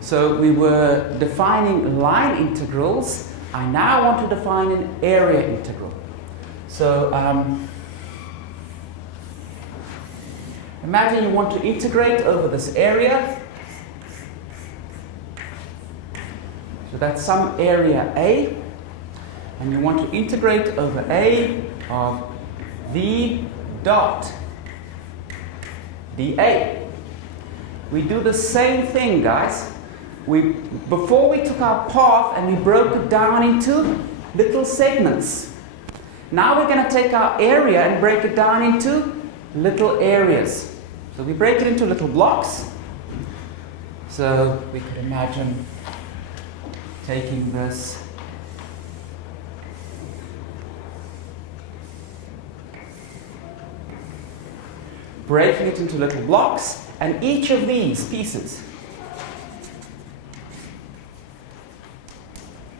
So we were defining line integrals. I now want to define an area integral. So imagine you want to integrate over this area. So that's some area A. And you want to integrate over A of V dot dA. We do the same thing, guys. Before we took our path and we broke it down into little segments. Now we're going to take our area and break it down into little areas. So we break it into little blocks. So we could imagine taking this breaking it into little blocks, and each of these pieces,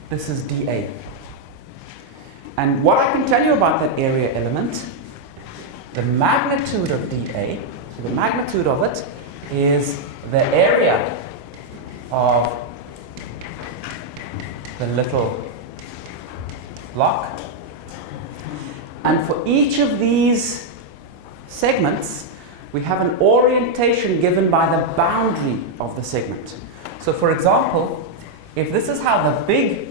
this is dA. And what I can tell you about that area element, the magnitude of dA, so the magnitude of it is the area of the little block. And for each of these segments, we have an orientation given by the boundary of the segment. So for example, if this is how the big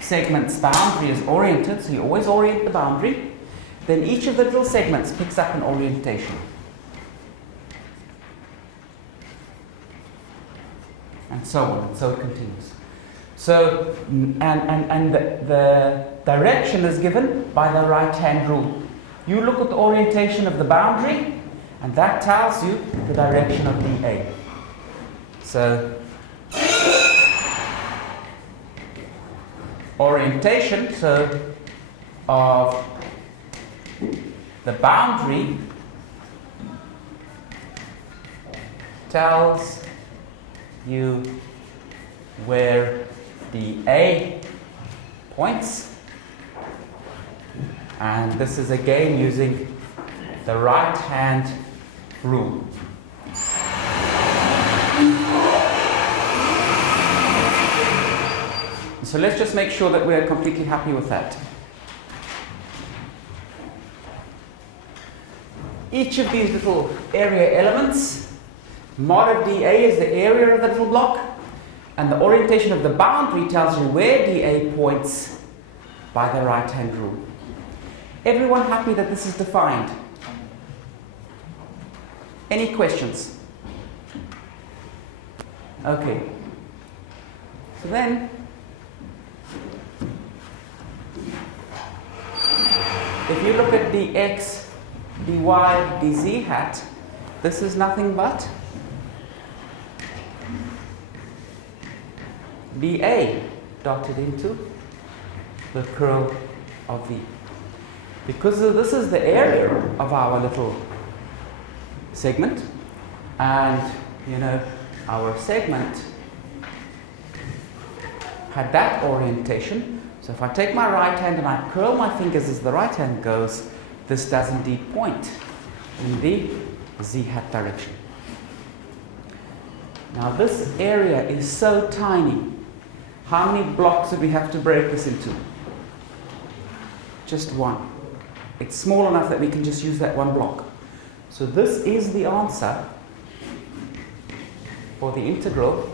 segment's boundary is oriented, so you always orient the boundary, then each of the little segments picks up an orientation. And so on, and so it continues. So, and the direction is given by the right-hand rule. You look at the orientation of the boundary, and that tells you the direction of dA. So, orientation of the boundary tells you where dA points, and this is again using the right-hand rule. So let's just make sure that we're completely happy with that. Each of these little area elements, mod of dA is the area of the little block, and the orientation of the boundary tells you where dA points by the right-hand rule. Everyone happy that this is defined? Any questions? Okay. So then, if you look at dx, dy, dz hat, this is nothing but dA dotted into the curl of V. Because this is the area of our little segment, and you know, our segment had that orientation. So if I take my right hand and I curl my fingers as the right hand goes, this does indeed point in the z hat direction. Now this area is so tiny. How many blocks would we have to break this into? Just one. It's small enough that we can just use that one block. So this is the answer for the integral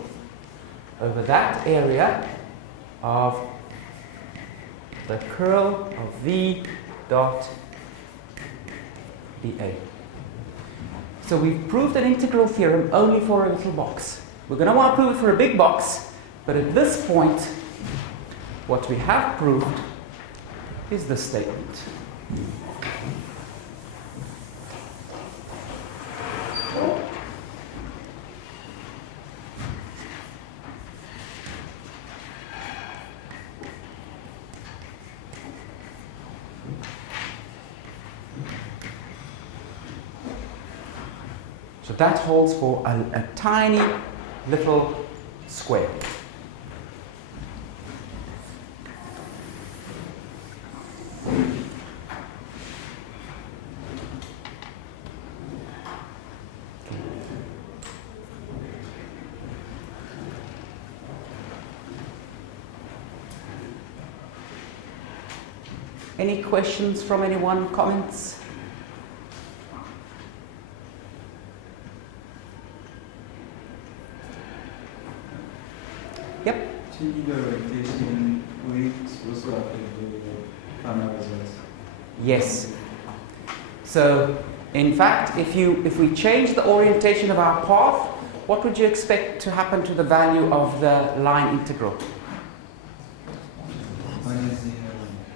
over that area of the curl of V dot dA. So we've proved an integral theorem only for a little box. We're going to want to prove it for a big box, but at this point, what we have proved is this statement. So that holds for a tiny little square. Any questions from anyone? Comments? Yep. Changing the orientation will also affect the final results. Yes. So, in fact, if we change the orientation of our path, what would you expect to happen to the value of the line integral?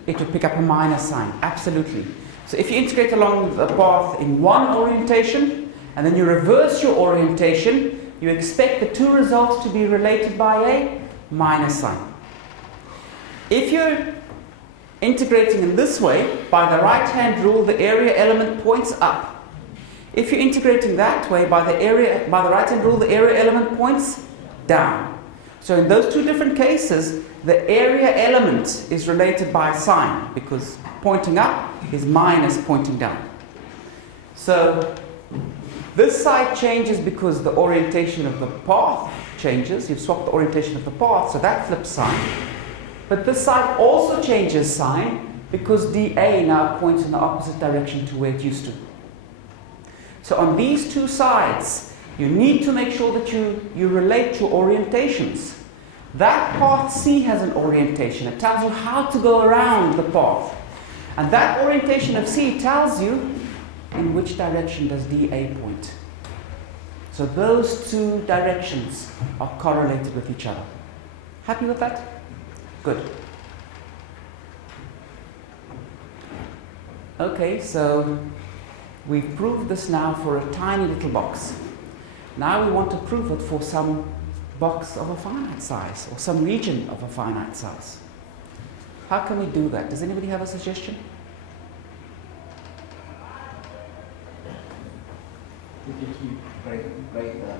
It would pick up a minus sign, absolutely. So if you integrate along the path in one orientation, and then you reverse your orientation, you expect the two results to be related by a minus sign. If you're integrating in this way, by the right-hand rule, the area element points up. If you're integrating that way, by the right-hand rule, the area element points down. So in those two different cases, the area element is related by a sign, because pointing up is minus pointing down. So this side changes because the orientation of the path changes. You've swapped the orientation of the path, so that flips sign. But this side also changes sign because dA now points in the opposite direction to where it used to. So on these two sides, you need to make sure that you relate your orientations. That path C has an orientation. It tells you how to go around the path. And that orientation of C tells you in which direction does dA point. So those two directions are correlated with each other. Happy with that? Good. Okay, so we've proved this now for a tiny little box. Now we want to prove it for some box of a finite size, or some region of a finite size. How can we do that? Does anybody have a suggestion? You can break the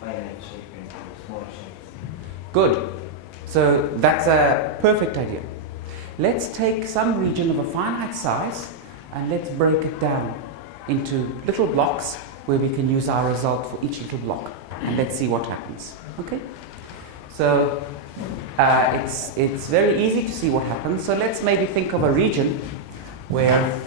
finite shape into small shapes. Good. So that's a perfect idea. Let's take some region of a finite size and let's break it down into little blocks where we can use our result for each little block. And let's see what happens. Okay? So it's very easy to see what happens. So let's maybe think of a region where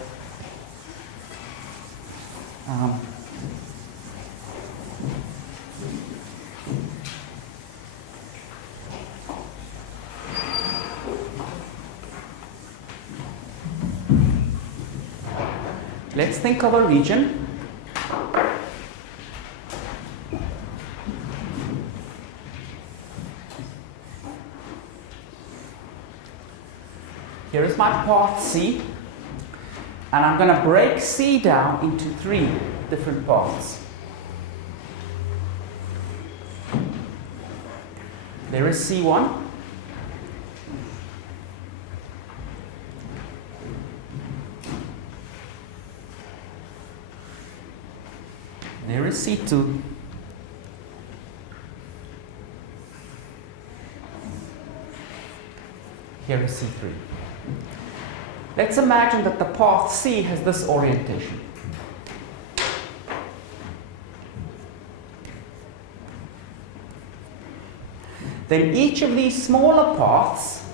let's think of a region here is my path C, and I'm going to break C down into 3 different paths. There is C1, there is C2, here is C3. Let's imagine that the path C has this orientation. Then each of these smaller paths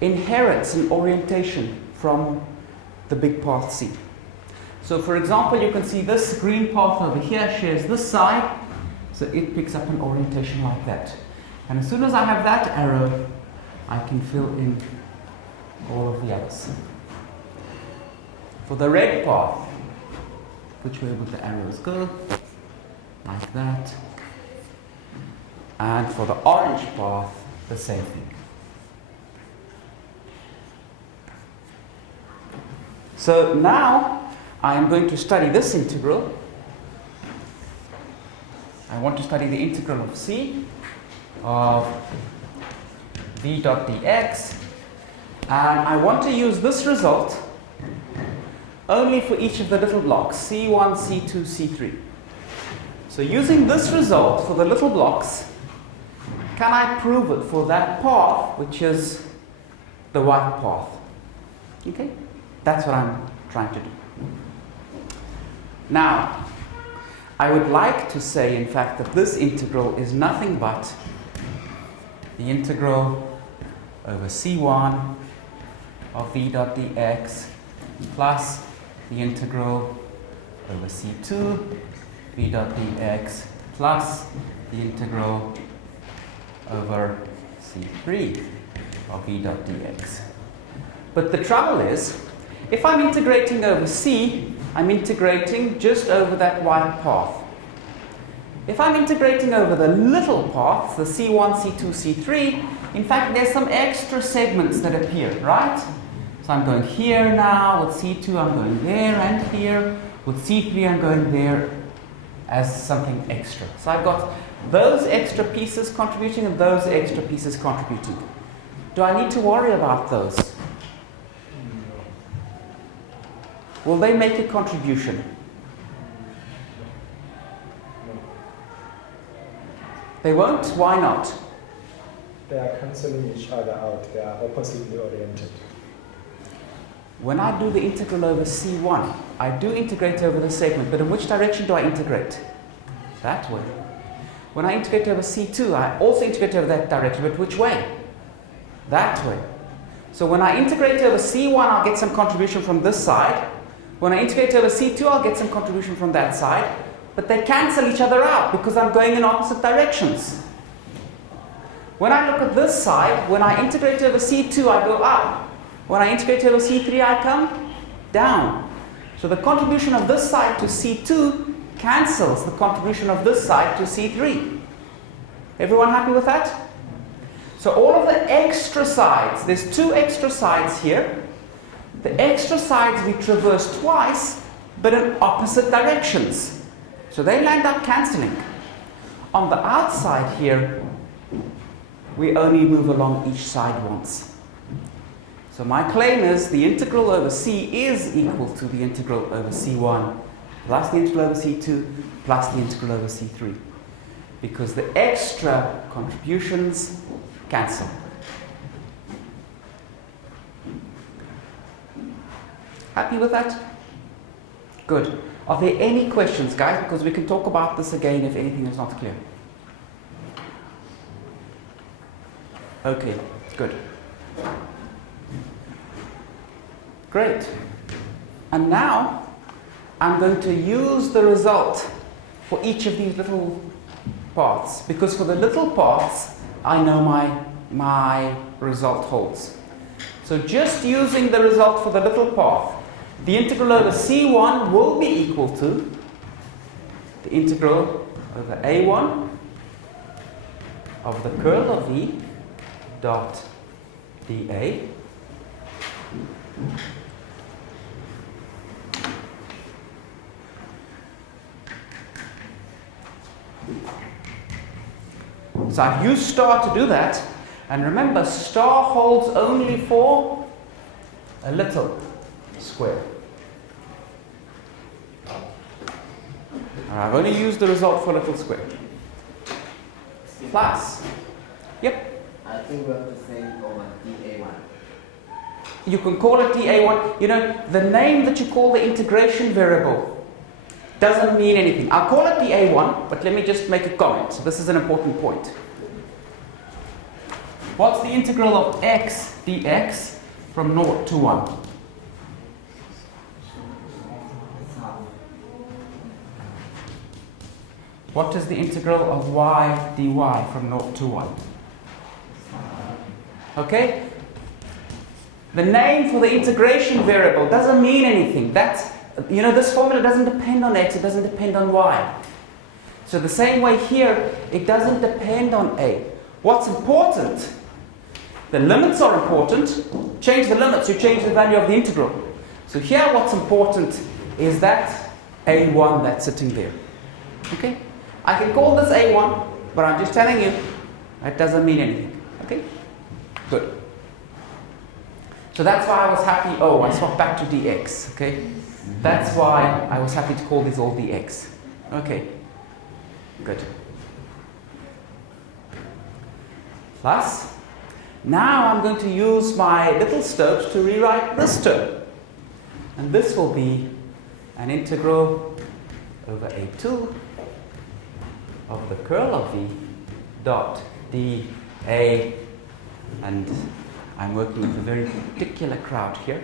inherits an orientation from the big path C. So for example, you can see this green path over here shares this side, so it picks up an orientation like that. And as soon as I have that arrow, I can fill in all of the others. For the red path, which way would the arrows go? Like that. And for the orange path, the same thing. So now I am going to study this integral. I want to study the integral of C of v dot dx, and I want to use this result only for each of the little blocks, C1, C2, C3. So using this result for the little blocks, can I prove it for that path, which is the white path? Okay? That's what I'm trying to do. Now, I would like to say, in fact, that this integral is nothing but the integral over C1 of v dot dx plus the integral over c2 v dot dx plus the integral over c3 of v dot dx. But the trouble is, if I'm integrating over c, I'm integrating just over that white path. If I'm integrating over the little paths, the c1, c2, c3, in fact there's some extra segments that appear, right? So I'm going here now, with c2 I'm going there and here, with c3 I'm going there as something extra. So I've got those extra pieces contributing and those extra pieces contributing. Do I need to worry about those? Will they make a contribution? They won't? Why not? They are cancelling each other out. They are oppositely oriented. When I do the integral over c1, I do integrate over the segment, but in which direction do I integrate? That way. When I integrate over c2, I also integrate over that direction, but which way? That way. So when I integrate over c1, I'll get some contribution from this side. When I integrate over c2, I'll get some contribution from that side. But they cancel each other out because I'm going in opposite directions. When I look at this side, when I integrate over c2, I go up. When I integrate over c3, I come down. So the contribution of this side to c2 cancels the contribution of this side to c3. Everyone happy with that? So all of the extra sides, there's two extra sides here. The extra sides we traverse twice, but in opposite directions. So they land up cancelling. On the outside here, we only move along each side once. So my claim is the integral over c is equal to the integral over c1 plus the integral over c2 plus the integral over c3. Because the extra contributions cancel. Happy with that? Good. Are there any questions, guys? Because we can talk about this again if anything is not clear. Okay, good. Great. And now I'm going to use the result for each of these little paths, because for the little paths I know my result holds. So just using the result for the little path, the integral over c1 will be equal to the integral over a1 of the curl of v dot dA so I've used star to do that, and remember star holds only for a little square. I've only used the result for a little square. Plus, yep. I think we have to say over dA1. You can call it dA1. You know, the name that you call the integration variable doesn't mean anything. I'll call it dA1, but let me just make a comment. So this is an important point. What's the integral of x dx from 0 to 1? What is the integral of y dy from 0 to 1? Okay? The name for the integration variable doesn't mean anything. That's, you know, this formula doesn't depend on x, it doesn't depend on y. So the same way here, it doesn't depend on a. What's important? The limits are important. Change the limits, you change the value of the integral. So here what's important is that a1 that's sitting there. Okay? I can call this a1, but I'm just telling you, that doesn't mean anything. Okay? Good. So that's why I was happy, oh, I swapped back to dx, okay? That's why I was happy to call these all dx. Okay, good. Plus, now I'm going to use my little stokes to rewrite this term. And this will be an integral over a2 of the curl of v dot dA and I'm working with a very particular crowd here.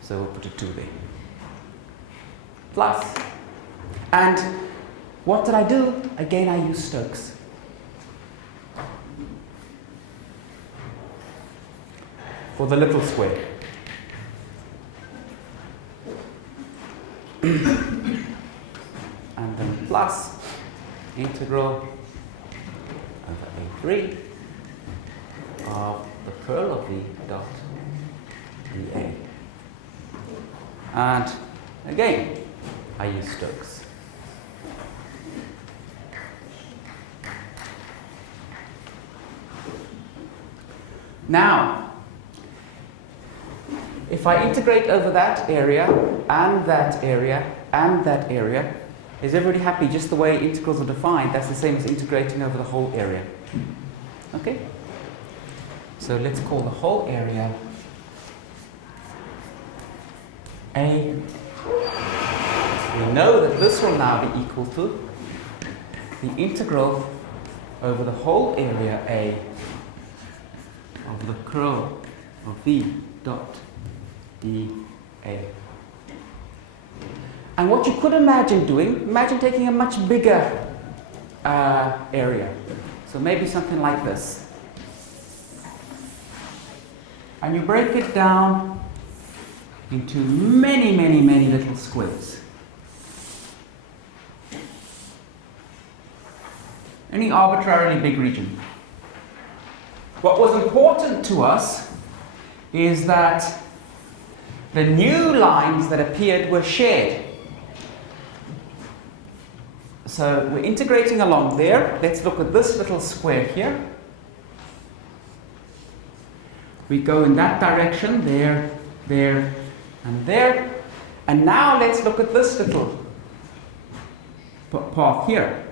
So we'll put a 2 there. Plus. And what did I do? Again, I use Stokes. For the little square. And then plus integral over A3 of the curl of V dot dA. And again, I use Stokes. Now, if I integrate over that area, and that area, and that area, is everybody happy just the way integrals are defined? That's the same as integrating over the whole area. Okay? So let's call the whole area A. We know that this will now be equal to the integral over the whole area A of the curl of V dot dA. And what you could imagine doing, imagine taking a much bigger area. So maybe something like this. And you break it down into many, many, many little squares. Any arbitrarily big region. What was important to us is that the new lines that appeared were shared. So we're integrating along there. Let's look at this little square here. We go in that direction, there, there, and there. And now let's look at this little path here.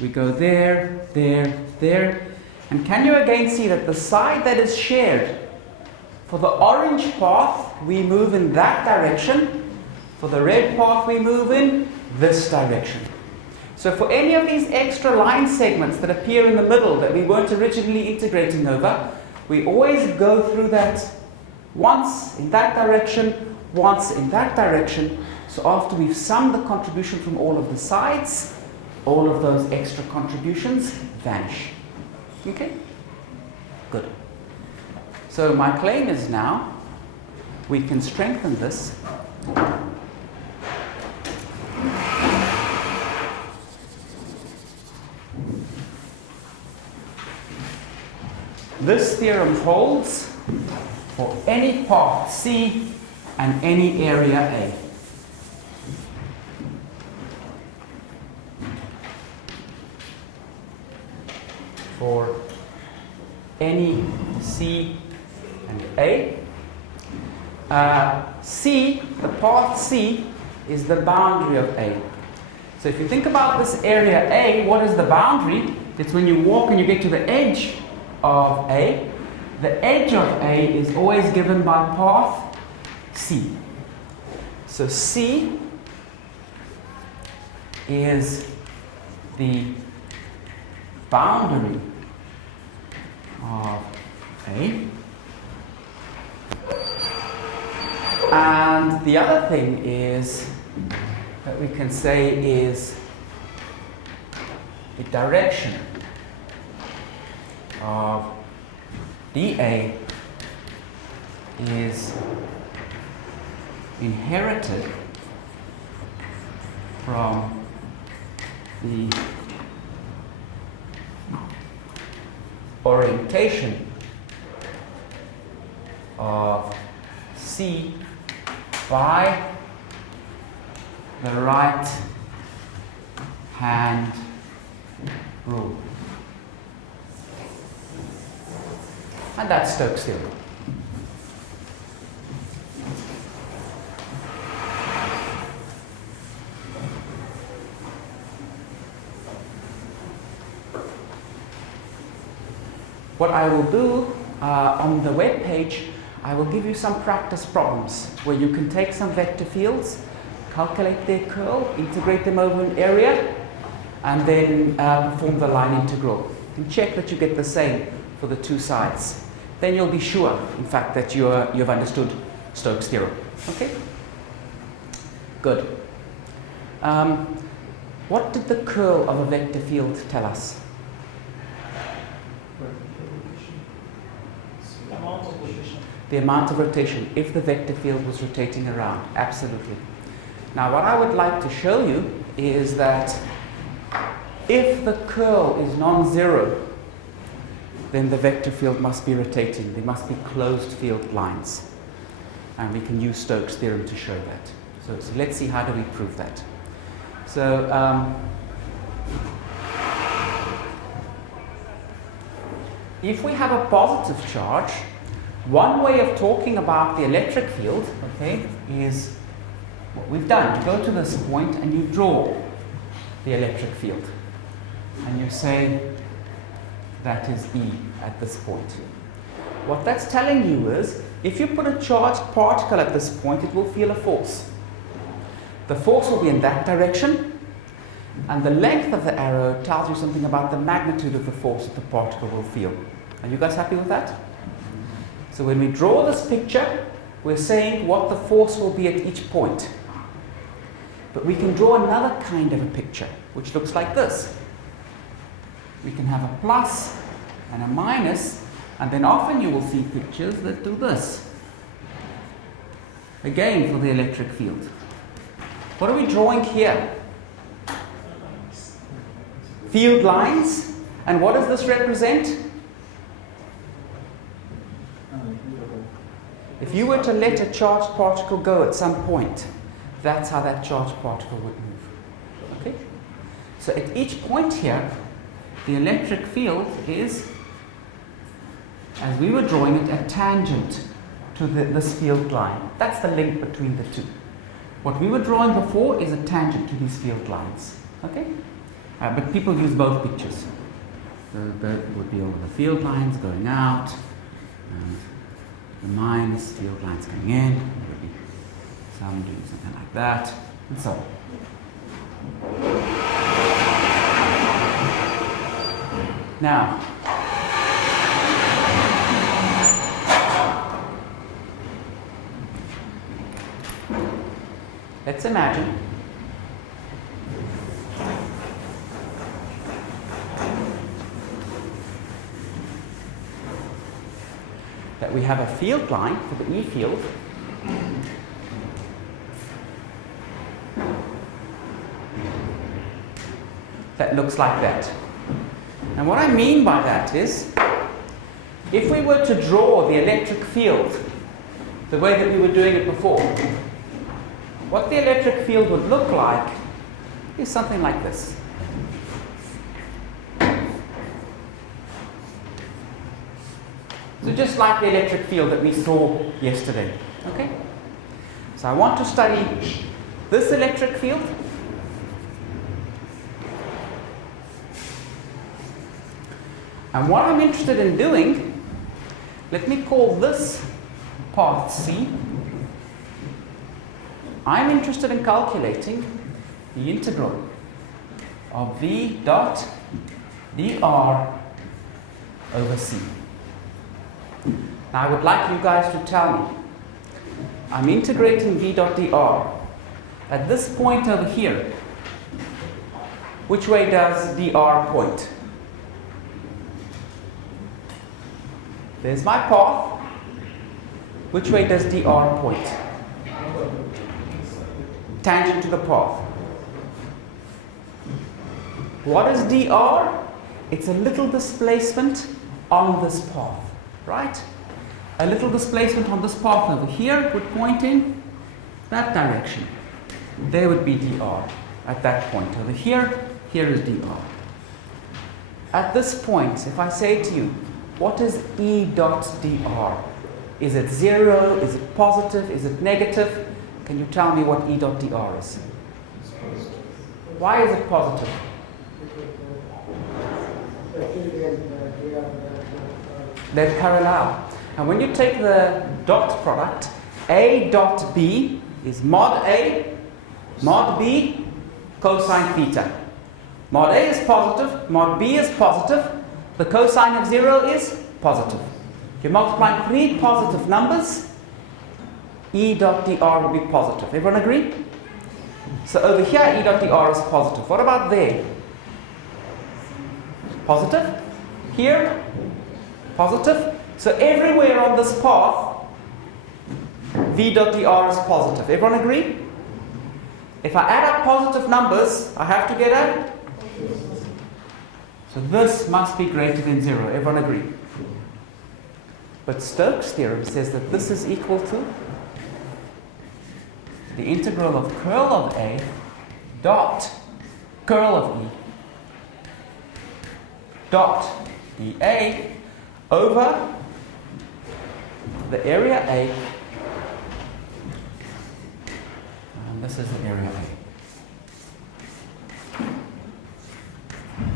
We go there, there, there. And can you again see that the side that is shared, for the orange path, we move in that direction. For the red path, we move in this direction. So for any of these extra line segments that appear in the middle that we weren't originally integrating over, we always go through that once in that direction, once in that direction. So after we've summed the contribution from all of the sides, all of those extra contributions vanish. Okay? Good. So my claim is now we can strengthen this this theorem holds for any path C and any area A. For any C and A. C, the path C, is the boundary of A. So if you think about this area A, what is the boundary? It's when you walk and you get to the edge of A. The edge of A is always given by path C. So C is the boundary of A. And the other thing is that we can say is the direction of dA is inherited from the orientation of C by the right hand rule. And that's Stokes' theorem. What I will do on the web page, I will give you some practice problems where you can take some vector fields, calculate their curl, integrate them over an area, and then perform the line integral. And check that you get the same for the two sides. Then you'll be sure, in fact, that you've understood Stokes' theorem. Okay? Good. What did the curl of a vector field tell us? The amount of rotation, if the vector field was rotating around. Absolutely. Now, what I would like to show you is that if the curl is non-zero, then the vector field must be rotating. There must be closed field lines. And we can use Stokes' theorem to show that. So let's see, how do we prove that? So, if we have a positive charge, one way of talking about the electric field, okay, is what we've done. You go to this point and you draw the electric field. And you say that is E at this point. What that's telling you is, if you put a charged particle at this point, it will feel a force. The force will be in that direction, and the length of the arrow tells you something about the magnitude of the force that the particle will feel. Are you guys happy with that? So when we draw this picture, we're saying what the force will be at each point. But we can draw another kind of a picture, which looks like this. We can have a plus and a minus, and then often you will see pictures that do this. Again, for the electric field. What are we drawing here? Field lines. And what does this represent? If you were to let a charged particle go at some point, that's how that charged particle would move. Okay? So at each point here, the electric field is, as we were drawing it, a tangent to this field line. That's the link between the two. What we were drawing before is a tangent to these field lines. Okay? But people use both pictures. That would be over the field lines going out, and the minus field lines coming in. There would be some doing something like that, and so on. Now, let's imagine that we have a field line for the E field that looks like that. And what I mean by that is, if we were to draw the electric field the way that we were doing it before, what the electric field would look like is something like this. So just like the electric field that we saw yesterday. Okay? So I want to study this electric field. And what I'm interested in doing, let me call this path C. I'm interested in calculating the integral of V dot dr over C. Now I would like you guys to tell me, I'm integrating V dot dr. At this point over here, which way does dr point? There's my path. Which way does dr point? Tangent to the path. What is dr? It's a little displacement on this path, right? A little displacement on this path over here would point in that direction. There would be dr at that point. Over here, here is dr. At this point, if I say to you, what is E dot dr? Is it 0? Is it positive? Is it negative? Can you tell me what E dot dr is? Why is it positive? They're parallel. And when you take the dot product, A dot B is mod A, mod B, cosine theta. Mod A is positive, mod B is positive. The cosine of 0 is positive. If you're multiplying three positive numbers, E dot dr will be positive. Everyone agree? So over here, E dot dr is positive. What about there? Positive. Here, positive. So everywhere on this path, V dot dr is positive. Everyone agree? If I add up positive numbers, I have to get a... So this must be greater than 0. Everyone agree? But Stokes' theorem says that this is equal to the integral of curl of A dot curl of E dot dA over the area A, and this is the area A.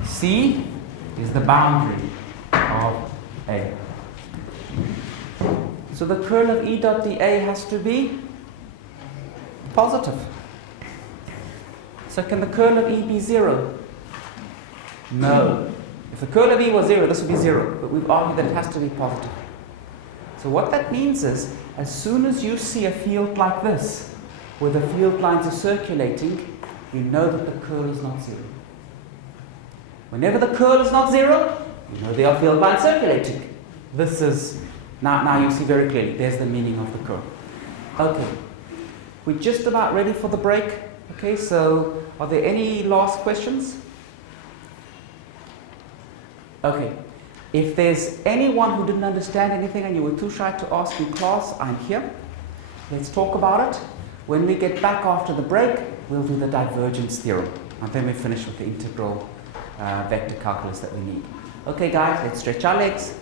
C is the boundary of A. So the curl of E dot dA has to be positive. So can the curl of E be 0? No. If the curl of E was 0, this would be 0. But we've argued that it has to be positive. So what that means is, as soon as you see a field like this, where the field lines are circulating, you know that the curl is not 0. Whenever the curl is not 0, you know there are field lines circulating. This is, now you see very clearly, there's the meaning of the curl. Okay. We're just about ready for the break. Okay, so are there any last questions? Okay. If there's anyone who didn't understand anything and you were too shy to ask in class, I'm here. Let's talk about it. When we get back after the break, we'll do the divergence theorem. And then we finish with the integral vector calculus that we need. Okay guys, let's stretch our legs.